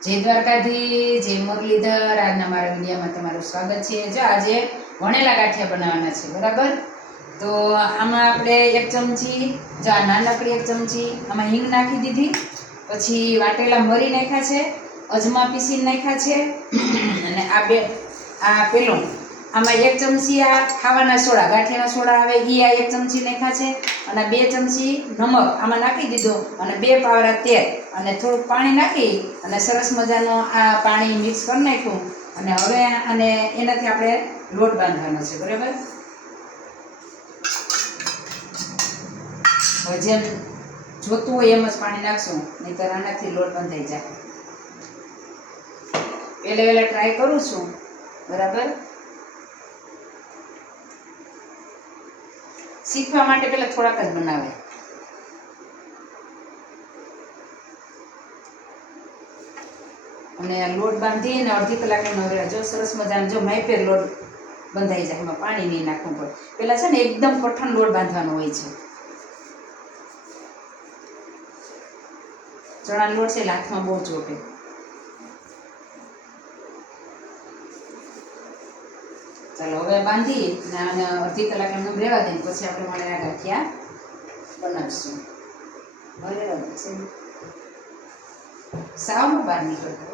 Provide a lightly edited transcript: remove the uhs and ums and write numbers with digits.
જય દ્વારકાધીશ, જય મુરલીધર। આજના મારા વિડીયોમાં તમારું સ્વાગત છે। જો આજે વણેલા ગાંઠિયા બનાવવાના છે, બરાબર। તો આમાં આપણે 1 ચમચી, જો આ નાનકડી 1 ચમચી આમાં હિંગ નાખી દીધી, પછી વાટેલા મરી નાખ્યા છે, અજમા પીસી નાખ્યા છે, અને આ પેલું આમાં 1 ચમચી આ ખાવાના સોડા, ગાંઠિયાના સોડા આવે એ આ 1 ચમચી નાખ્યા છે, અને 2 ચમચી નમક આમાં નાખી દીધું, અને 2 પાવડા તેલ અને થોડુંક પાણી નાખી અને સરસ મજાનો આ પાણી મિક્સ કરી નાખ્યું। અને હવે આને એનાથી આપણે લોટ બાંધવાનો છે, બરાબર। હવે જેમ જોતું હોય એમ જ પાણી નાખશું, નહીંતર આનાથી લોટ બંધાઈ જાય। પહેલા ટ્રાય કરું છું, બરાબર। શીખવા માટે પહેલા થોડાક જ બનાવે, અને લોટ બાંધીને અડધી કલાકનો નવરા, જો સરસ મજાનો જો માપે લોટ બંધાઈ જાય, એમાં પાણી નહીં નાખવું પડે। પેલા છે ને એકદમ કઠણ લોટ બાંધવાનો હોય છે, ચણા લોટ છે હાથમાં બહુ ચોટે। ચાલો હવે બાંધી અને અડધી કલાક એમને રહેવા દઈએ, પછી આપણે વણેલા ગાંઠિયા બનાવીશું। બરાબર છે, સાવમાં બહાર નીકળતો